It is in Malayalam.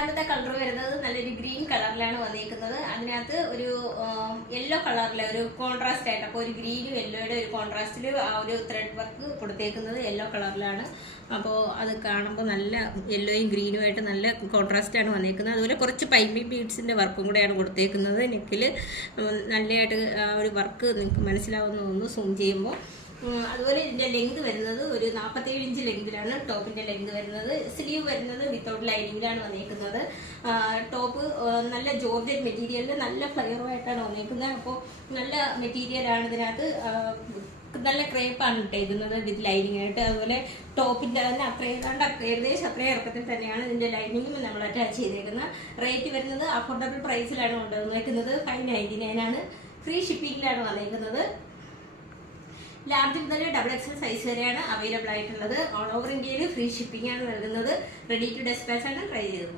രണ്ടാമത്തെ കളർ വരുന്നത് നല്ലൊരു ഗ്രീൻ കളറിലാണ് വന്നിരിക്കുന്നത്. അതിനകത്ത് ഒരു യെല്ലോ കളറിലെ ഒരു കോൺട്രാസ്റ്റ് ആയിട്ട്, അപ്പോൾ ഒരു ഗ്രീനും യെല്ലോയുടെ ഒരു കോൺട്രാസ്റ്റിൽ ആ ഒരു ത്രെഡ് വർക്ക് കൊടുത്തേക്കുന്നത് യെല്ലോ കളറിലാണ്. അപ്പോൾ അത് കാണുമ്പോൾ നല്ല യെല്ലോയും ഗ്രീനുമായിട്ട് നല്ല കോൺട്രാസ്റ്റാണ് വന്നിരിക്കുന്നത്. അതുപോലെ കുറച്ച് പൈപ്പിംഗ് ബീഡ്സിൻ്റെ വർക്കും കൂടെയാണ് കൊടുത്തേക്കുന്നത്. നെക്കിൽ നല്ലതായിട്ട് ഒരു വർക്ക് നിങ്ങൾക്ക് മനസ്സിലാവുന്ന ഒന്ന് സൂം ചെയ്യുമ്പോൾ. അതുപോലെ ഇതിൻ്റെ ലെങ്ത് വരുന്നത് ഒരു 47 ഇഞ്ച് ലെങ്തിലാണ് ടോപ്പിൻ്റെ ലെങ്ത് വരുന്നത്. സ്ലീവ് വരുന്നത് വിത്തൗട്ട് ലൈനിങ്ങിലാണ് വന്നിരിക്കുന്നത്. ടോപ്പ് നല്ല ജോർജറ്റ് മെറ്റീരിയലിൽ നല്ല ഫ്ലെയറുമായിട്ടാണ് വന്നിരിക്കുന്നത്. അപ്പോൾ നല്ല മെറ്റീരിയലാണ് ഇതിനകത്ത്. നല്ല ക്രേപ്പാണ് ഇട്ടേക്കുന്നത് വിത്ത് ലൈനിങ് ആയിട്ട്. അതുപോലെ ടോപ്പിൻ്റെ തന്നെ ഏകദേശം അത്രയും ഇറക്കത്തിൽ തന്നെയാണ് ഇതിൻ്റെ ലൈനിങ്ങും നമ്മൾ അറ്റാച്ച് ചെയ്തേക്കുന്നത്. റേറ്റ് വരുന്നത് അഫോർഡബിൾ പ്രൈസിലാണ് കൊണ്ടുവന്നേക്കുന്നത്. 599 ആണ്. ഫ്രീ ഷിപ്പിങ്ങിലാണ് വന്നിരിക്കുന്നത്. ലാർജ് മുതൽ XXL സൈസ് വരെയാണ് അവൈലബിൾ ആയിട്ടുള്ളത്. ഓൾ ഓവർ ഇന്ത്യയിൽ ഫ്രീ ഷിപ്പിംഗ് ആണ് നൽകുന്നത്. റെഡി ടു ഡെസ്പാച്ച് ആണ് ട്രൈ ചെയ്തത്.